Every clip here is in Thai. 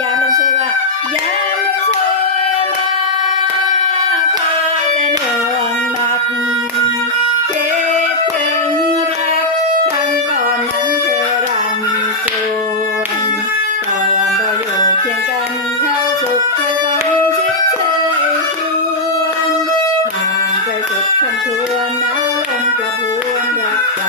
ยามรับเชื่อว่ายามรับเชิญมาพาแต่เนืงดักคิดถึงรักครั้งก่อนนั้นเธอรังจวนตอนเราอยู่เคียงกันเขาสุขเธอฝันชิดเชยชวนห่างไกลสุดคำควนน้ำลมกระพวนรักใจ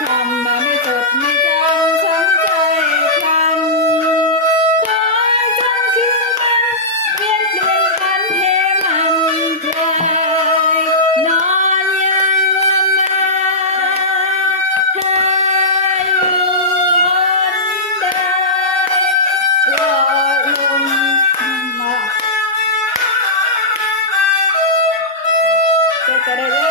คำมาไม่จดไม่จำช้ำใจคำคอยจนคืนมันเปลี่ยนเปลี่ยนกันมันกลนอนยังมาเธออยู่บนใดรอลมมาเจอกันได้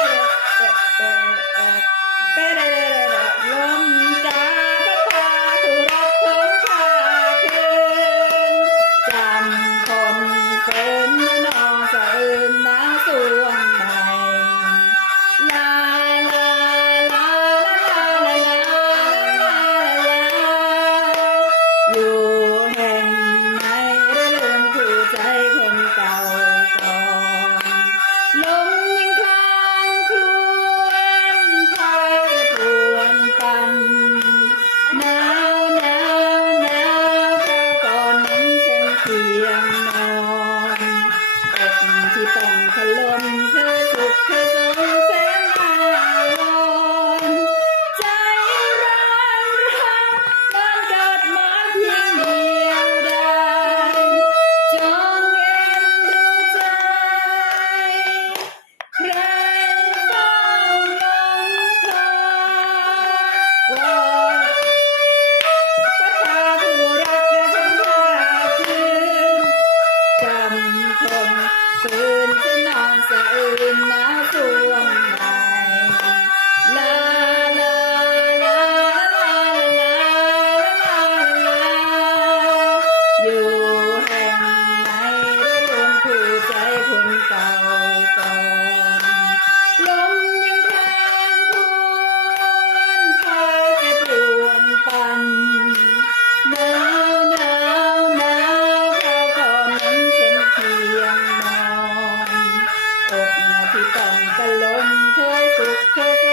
ที่ต้องกระลมเคยสุขเคย